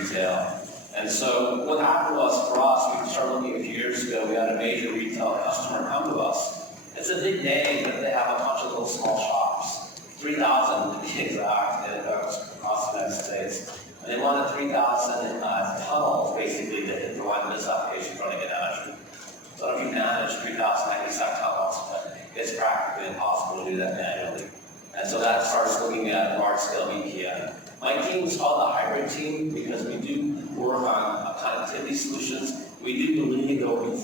retail. And so what happened was for us, we started looking a few years ago, we had a major retail customer come to us. It's a big name, but they have a bunch of little small shops, 3,000 to be exact, and across the United States. And they wanted 3,000 tunnels, basically, to run this application running in Azure. So if you manage 3,000 IPsec tunnels, it's practically impossible to do that manually. And so that starts looking at large-scale VPN. My team is called the hybrid team because we do work on connectivity solutions. We do believe there will be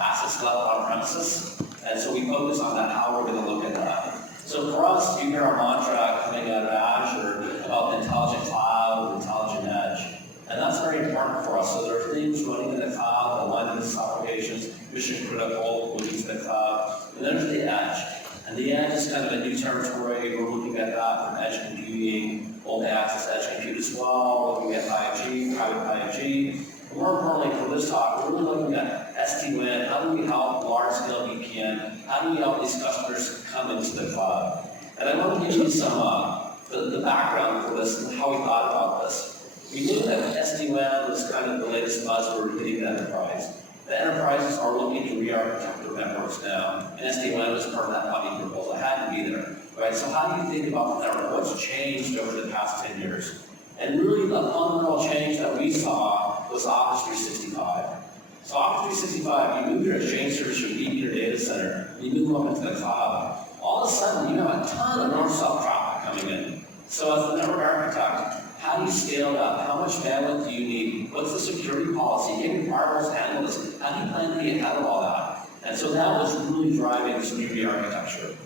assets left on premises, and so we focus on that, how we're going to look at that. So for us, you hear our mantra coming out of Azure about the intelligent cloud, the intelligent edge, and that's very important for us. So there are things running in the cloud, the line of business applications, mission critical, moving to the cloud, and there's the edge. And the edge is kind of a new territory. We're looking at that from edge computing, multi-access edge compute as well, looking at 5G, private 5G. More importantly for this talk, we're really looking at SD-WAN. How do we help large-scale VPN? How do we help these customers come into the cloud? And I want to give you some the background for this and how we thought about this. We knew that SD-WAN was kind of the latest buzzword hitting the enterprise. The enterprises are looking to re-architect their networks now, and SD-WAN was part of that funding proposal. It had to be there, right? So how do you think about the network? What's changed over the past 10 years? And really the fundamental change that we saw was Office 365. So Office 365, you move your Exchange service from deep in your data center, you move them into the cloud. All of a sudden, you have a ton of north-south traffic coming in. So as the network architect, how do you scale that? How much bandwidth do you need? What's the security policy? Can your firewalls handle this? How do you plan to get ahead of all that? And so that was really driving this new architecture.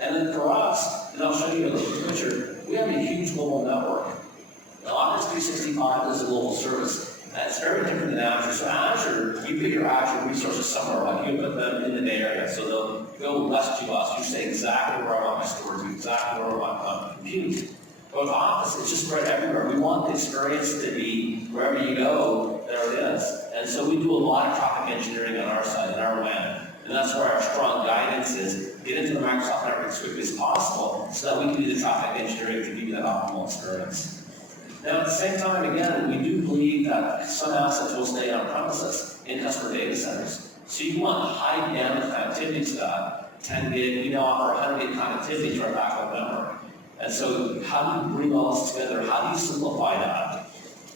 And then for us, and I'll show you a little picture, we have a huge global network. The Office 365 is a global service. That's very different than Azure. So Azure, you put your Azure resources somewhere, like you put them in the Bay Area, so they'll go west to us. You say exactly where I want my storage, exactly where I want my compute. But with Office, it's just spread everywhere. We want the experience to be wherever you go, there it is. And so we do a lot of traffic engineering on our side, in our WAN. And that's where our strong guidance is, get into the Microsoft network as quickly as possible so that we can do the traffic engineering to give you that optimal experience. Now, at the same time, again, we do believe that some assets will stay on premises in customer data centers. So you want high bandwidth connectivity to that. 10 gig, we now offer 100 gig connectivity to our backup network. And so how do you bring all this together? How do you simplify that?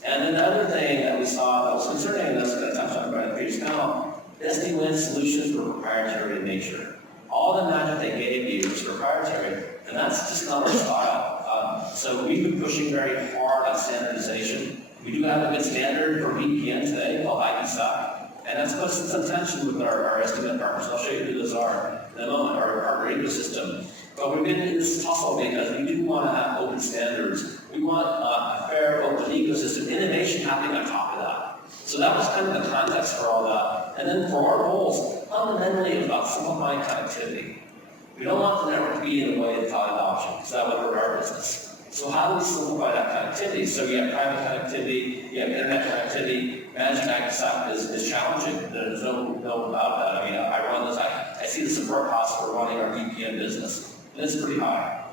And then the other thing that we saw that was concerning, and that's going to touch on by the previous panel, SD-WAN solutions were proprietary in nature. All the magic they gave you was proprietary, and that's just not our style. So we've been pushing very hard on standardization. We do have a good standard for VPN today called IPsec, and that's put some tension with our SD-WAN partners. I'll show you who those are in a moment, our partner ecosystem. But we've been in this tussle because we do want to have open standards. We want a fair, open ecosystem, innovation happening on top of that. So that was kind of the context for all that. And then for our goals, fundamentally, it was about simplifying connectivity. We don't want the network to be in the way of cloud adoption, because that would hurt our business. So how do we simplify that connectivity? So you have private connectivity, you have internet connectivity. Managing IPsec is challenging. There's no about that. I mean, I run this, I see the support costs for running our VPN business, and it's pretty high.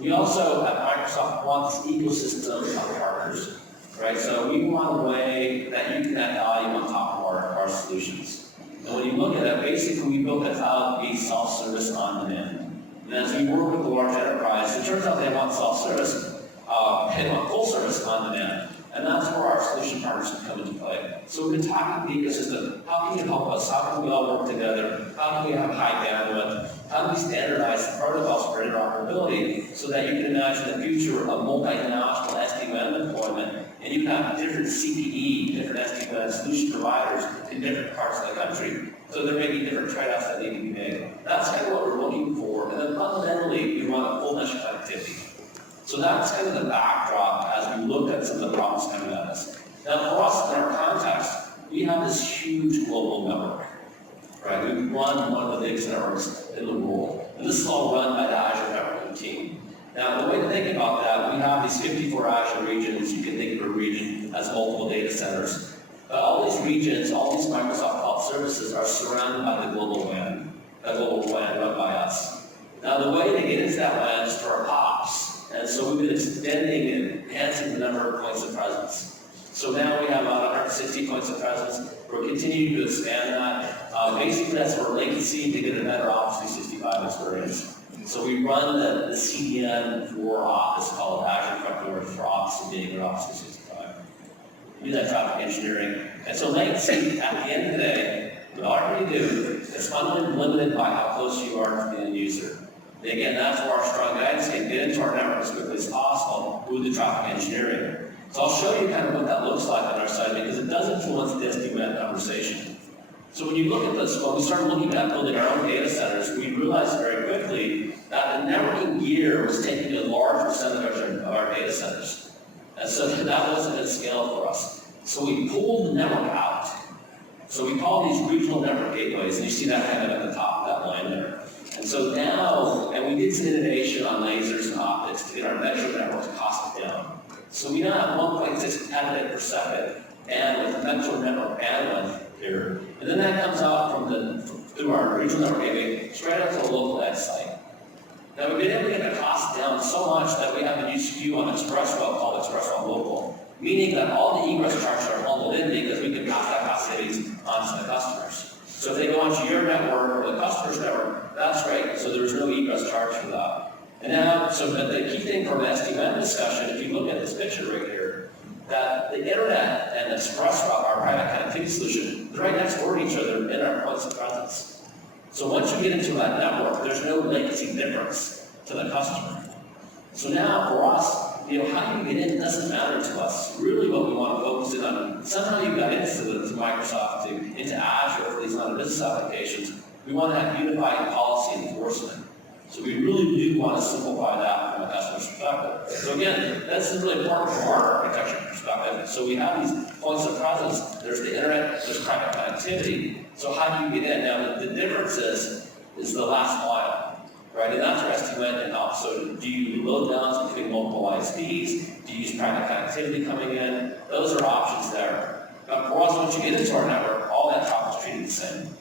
We also, at Microsoft, want this ecosystem of partners, right? So we want a way that you can add value on top of our solutions. And when you look at it, basically we built a cloud-based self-service on demand. And as we work with the large enterprise, it turns out they want self-service, they want full service on demand. And that's where our solution partners can come into play. So we've been talking to the ecosystem. How can you help us? How can we all work together? How can we have high bandwidth? How do we standardize the protocols for interoperability so that you can imagine the future of multinational SD-WAN deployment, and you can have different CPE, different SD-WAN solution providers in different parts of the country. So there may be different trade-offs that need to be made. That's kind of what we're looking for. And then fundamentally, we want a full mesh connectivity. So that's kind of the backdrop as we look at some of the problems coming at us. Now for us, in our context, we have this huge global network, right? We run one of the biggest networks in the world. And this is all run by the Azure networking team. Now the way to think about that, we have these 54 Azure regions. You can think of a region as multiple data centers. But all these regions, all these Microsoft Cloud services are surrounded by the global WAN run by us. Now the way to get into that WAN is through our POPs. And so we've been extending and enhancing the number of points of presence. So now we have about 160 points of presence. We're continuing to expand that. Basically, that's for latency to get a better Office 365 experience. So we run the CDN for Office called Azure Front Door for Office being or Office 365. We do that traffic engineering. And so latency, at the end of the day, whatever you do, is unlimited by how close you are to the end user. And again, that's where our strong guidance can get into our network as quickly as possible with the traffic engineering. So I'll show you kind of what that looks like on our side because it does influence the SD-WAN conversation. So when you look at this, when we started looking at building our own data centers, we realized very quickly that the networking gear was taking a large percentage of our data centers. And so that wasn't at scale for us. So we pulled the network out. So we call these regional network gateways, and you see that kind of at the top of that line there. And so now, and we did some innovation on lasers and optics to get our metro networks cost down. So we now have 1.6 petabyte per second bandwidth, with metro network bandwidth here. And then that comes out through our regional network gateway straight up to a local edge site. Now we've been able to get the cost down so much that we have a new SKU on ExpressRoute called ExpressRoute Local, meaning that all the egress charges are bundled in because we can pass that cost savings onto the customers. So if they go onto your network or the customer's network, that's great. So there's no egress charge for that. And now, so the key thing from the SD-WAN discussion, if you look at this picture right here, that the internet and ExpressRoute, our private connectivity solution, is right next door to each other in our points of presence. So once you get into that network, there's no latency difference to the customer. So now for us, how you get in doesn't matter to us. Really what we want to focus in on, somehow you got into Microsoft, into Azure for these other business applications, we want to have unified policy enforcement. So we really do want to simplify that from a customer's perspective. So again, that's really important from our architecture perspective. So we have these points of presence. There's the internet, there's private connectivity. So how do you get in? Now the difference is the last mile, right? And that's where SD-WAN can help. So do you load downs between multiple ISPs? Do you use private connectivity coming in? Those are options there. But for us, once you get into our network, all that traffic is treated the same.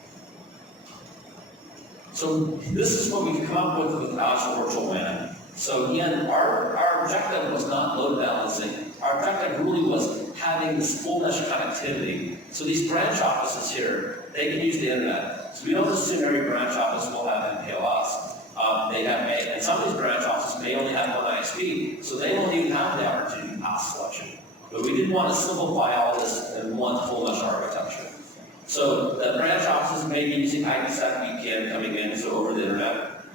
So this is what we've come up with Azure Virtual WAN. So again, our objective was not load balancing. Our objective really was having this full mesh connectivity. So these branch offices here, they can use the internet. So we don't assume every branch office will have MPLS. And some of these branch offices may only have one ISP, so they won't even have the opportunity to pass selection. But we didn't want to simplify all this in one full mesh architecture. So the branch offices may be using IPsec VPN coming in, so over the internet.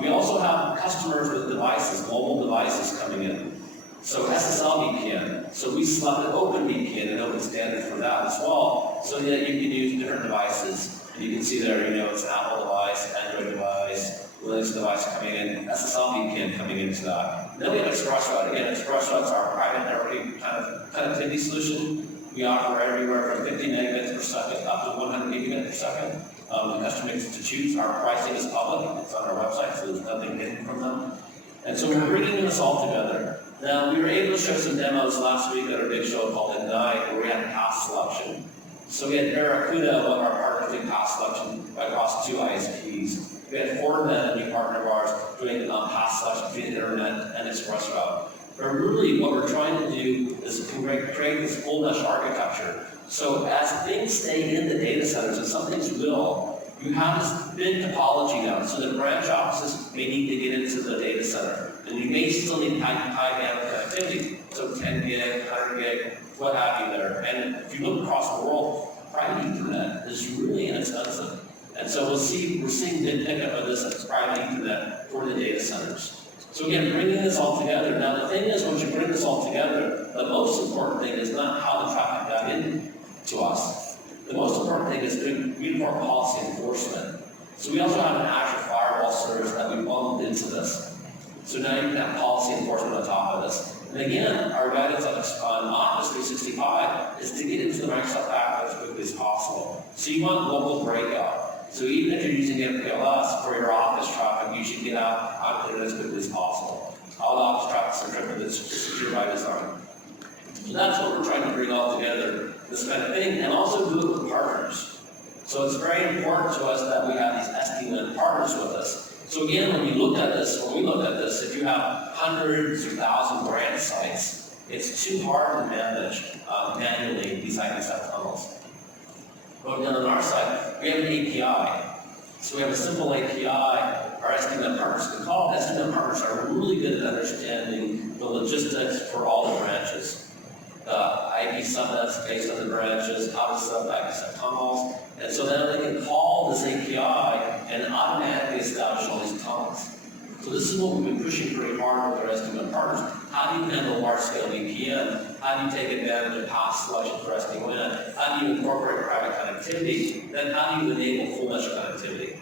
We also have customers with devices, mobile devices coming in. So SSL VPN. So we selected Open VPN and open standard for that as well, so that you can use different devices. And you can see there, it's an Apple device, Android device, Linux device coming in, SSL VPN coming into that. And then we have ExpressRoute. Again, ExpressRoute is our private networking kind of connectivity solution. We offer everywhere from 50 megabits per second up to 100 gigabits per second. The customer gets to choose. Our pricing is public. It's on our website, so there's nothing hidden from them. And so we're bringing this all together. Now, we were able to show some demos last week at our big show called Ignite, where we had path selection. So we had Barracuda, one of our partners, doing path selection across 2 ISPs. We had Fortinet, a new partner of ours, doing path selection between the internet and ExpressRoute. But really, what we're trying to do is create this full mesh architecture. So as things stay in the data centers, and some things will, you have this big topology now. So the branch offices may need to get into the data center. And you may still need high bandwidth connectivity. So 10 gig, 100 gig, what have you there. And if you look across the world, private Ethernet is really inexpensive. And so we're seeing big pickup of this as private Ethernet for the data centers. So again, bringing this all together. Now the thing is, once you bring this all together, the most important thing is not how the traffic got in to us. The most important thing is doing uniform policy enforcement. So we also have an Azure firewall service that we bundled into this. So now you can have policy enforcement on top of this. And again, our guidance on Office 365 is to get into the Microsoft app as quickly as possible. So you want local breakout. So even if you're using MPLS for your Office traffic, you should get out there as quickly as possible. All the Office traffic is encrypted, it's secure by design. So that's what we're trying to bring all together, this kind of thing, and also do it with partners. So it's very important to us that we have these SD-WAN partners with us. So again, when we look at this, if you have hundreds or thousands branch sites, It's too hard to manage manually these IPsec tunnels. But then on our side, we have an API. So we have a simple API our SD-WAN partners can call. SD-WAN partners are really good at understanding the logistics for all the branches. IP subnets based on the branches, how to set up IPsec tunnels. And so then they can call this API and automatically establish all these tunnels. So this is what we've been pushing pretty hard with our SD-WAN partners. How do you handle large-scale VPN? How do you take advantage of path selection for SD-WAN? How do you incorporate private connectivity? Then how do you enable full mesh connectivity?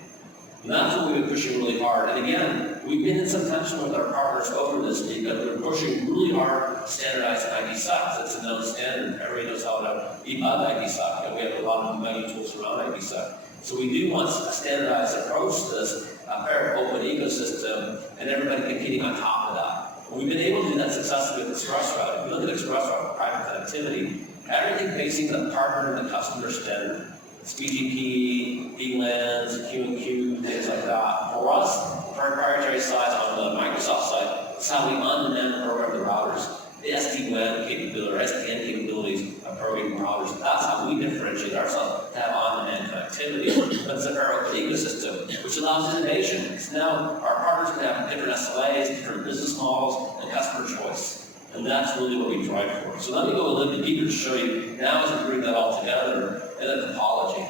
And that's what we've been pushing really hard. And again, we've been in some tension with our partners over this because we're pushing really hard to standardize IPsec. It's a known standard. Everybody knows how to debug IPsec. And we have a lot of debugging tools around IPsec. So we do want a standardized approach to this, a fair open ecosystem, and everybody competing on top of that. And we've been able to do that successfully with ExpressRoute. If you look at ExpressRoute with private connectivity, everything facing the partner and the customer standard. It's BGP, VLANs, Q&Q, things like that. For us, proprietary side on the Microsoft side, it's how we on-demand program the routers. The SD-WAN capability, or SDN capabilities of programming routers. That's how we differentiate ourselves to have on-demand connectivity. But it's a fair open ecosystem, which allows innovation. Because now our partners can have different SLAs, different business models, and customer choice. And that's really what we drive for. So let me go a little bit deeper to show you now as we bring that all together in a topology.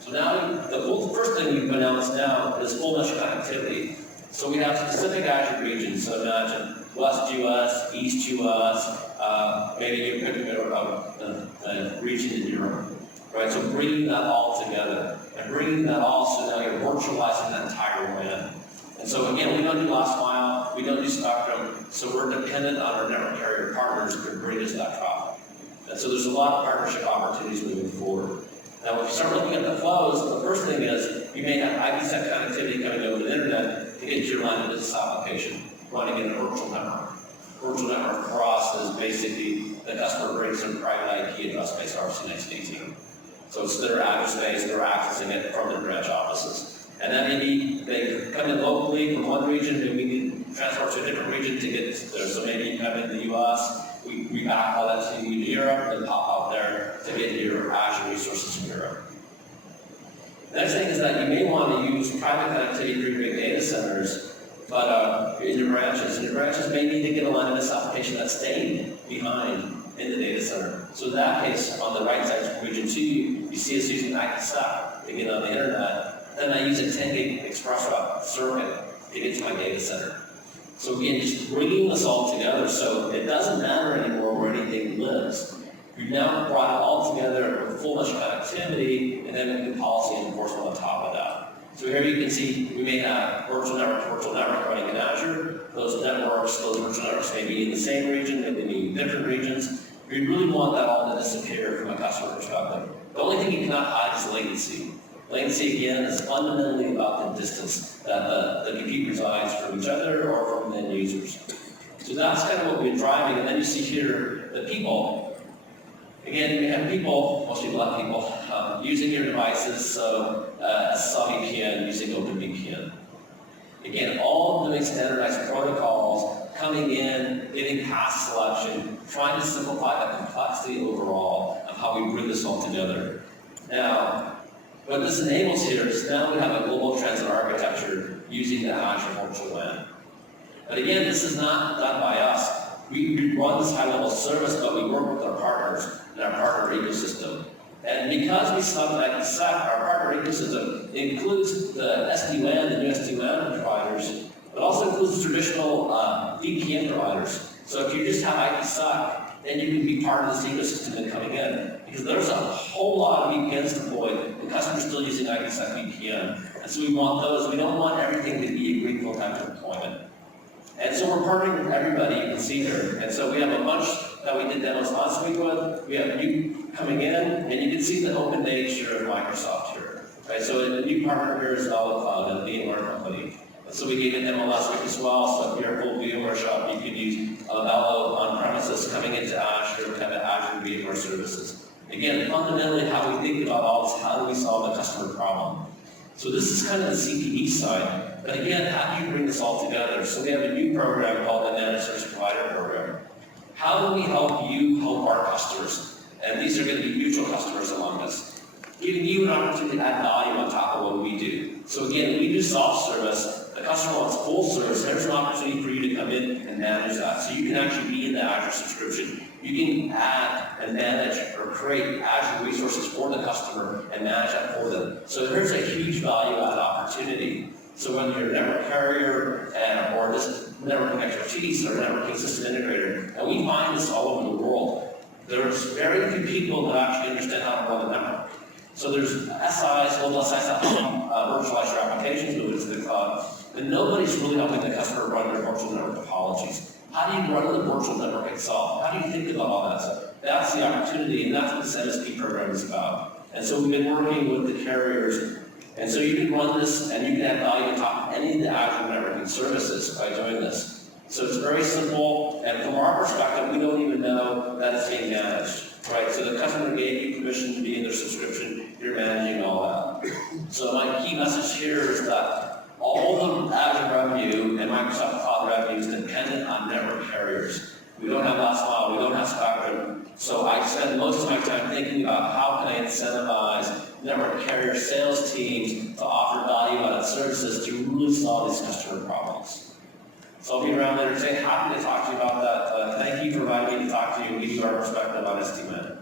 So now the first thing we've announced now is full mesh connectivity. So we have specific Azure regions. So imagine West US, East US, maybe you're picking a region in Europe, right? So bringing that all together and bringing that all so now you're virtualizing that entire WAN. And so again, we don't do last mile, we don't do spectrum, so we're dependent on our network carrier partners to bring us that traffic. And so there's a lot of partnership opportunities moving forward. Now, if you start looking at the flows, the first thing is you may have IPsec connectivity coming over the internet to get to your line of business application running in a virtual network. Virtual network for us is basically the customer brings their private IP address based RFC next to. So it's their address space, they're accessing it from their branch offices. And then maybe they come in locally from one region, and we need to transfer to a different region to get there. So maybe you come in the US, we backhaul that to Europe and pop out there to get your Azure resources in Europe. The next thing is that you may want to use private connectivity for your big data centers, but in your branches. And your branches may need to get a line of this application that's staying behind in the data center. So in that case, on the right side of region 2, you see us using IPsec to get on the internet. Then I use a 10 gig ExpressRoute circuit to get to my data center. So again, just bringing this all together so it doesn't matter anymore where anything lives. We've now brought it all together with full mesh connectivity and then with the policy enforcement on top of that. So here you can see we may have virtual network running in Azure. Those virtual networks may be in the same region, they may be in different regions. We really want that all to disappear from a customer perspective. The only thing you cannot hide is latency. Latency, again, is fundamentally about the distance that the compute resides from each other or from the end users. So that's kind of what we're driving, and then you see here the people. Again, you have people, most people have people, using your devices, so SSL VPN, using OpenVPN. Again, all doing standardized protocols, coming in, getting path selection, trying to simplify the complexity overall of how we bring this all together. Now, what this enables here is now we have a global transit architecture using the Azure Virtual WAN. But again, this is not done by us. We run this high-level service, but we work with our partners and our partner ecosystem. And because we select IPsec, our partner ecosystem includes the SD-WAN, the new SD-WAN providers, but also includes the traditional VPN providers. So if you just have IPsec, then you can be part of this ecosystem and coming in. Because there's a whole lot of VPNs deployed, and customers still using IPsec VPN. And so we want those. We don't want everything to be a greenfield type of deployment. And so we're partnering with everybody you can see here. And so we have a bunch that we did demos last week with. We have you coming in, and you can see the open nature of Microsoft here. Right? So the new partner here is Cloud and the VMware company. And so we gave a demo last week as well. So if you're a full VMware shop, you can use Velo on-premises coming into Azure, have Azure VMware services. Again, fundamentally, how we think about all this, how do we solve the customer problem? So this is kind of the CPE side. But again, how do you bring this all together? So we have a new program called the Managed Service Provider Program. How do we help these are going to be mutual customers among us, giving you an opportunity to add value on top of what we do. So again, we do self-service. The customer wants full service. There's an opportunity for you to come in and manage that. So you can actually be in the Azure subscription. You can add and manage or create Azure resources for the customer and manage that for them. So there's a huge value add opportunity. So whether you're a network carrier or just networking expertise or networking system integrator, and we find this all over the world, there's very few people that actually understand how to run a network. So there's SIs, global SIs that virtualize your applications, move it to the cloud, and nobody's really helping the customer run their virtual network topologies. How do you run the virtual network itself? How do you think about all that stuff? That's the opportunity, and that's what this MSP program is about. And so we've been working with the carriers, and so you can run this and you can add value on top of any of the Azure networking services by doing this. So it's very simple, and from our perspective, we don't even know that it's being managed. Right, so the customer gave you permission to be in their subscription, you're managing all that. So my key message here is that all the Azure revenue and Microsoft Cloud revenue is dependent on network carriers. We don't have last mile, we don't have Spectrum. So I spend most of my time thinking about how can I incentivize network carrier sales teams to offer value-added services to really solve these customer problems. So I'll be around later today, happy to talk to you about that. Thank you for inviting me to talk to you and give you our perspective on SD-WAN.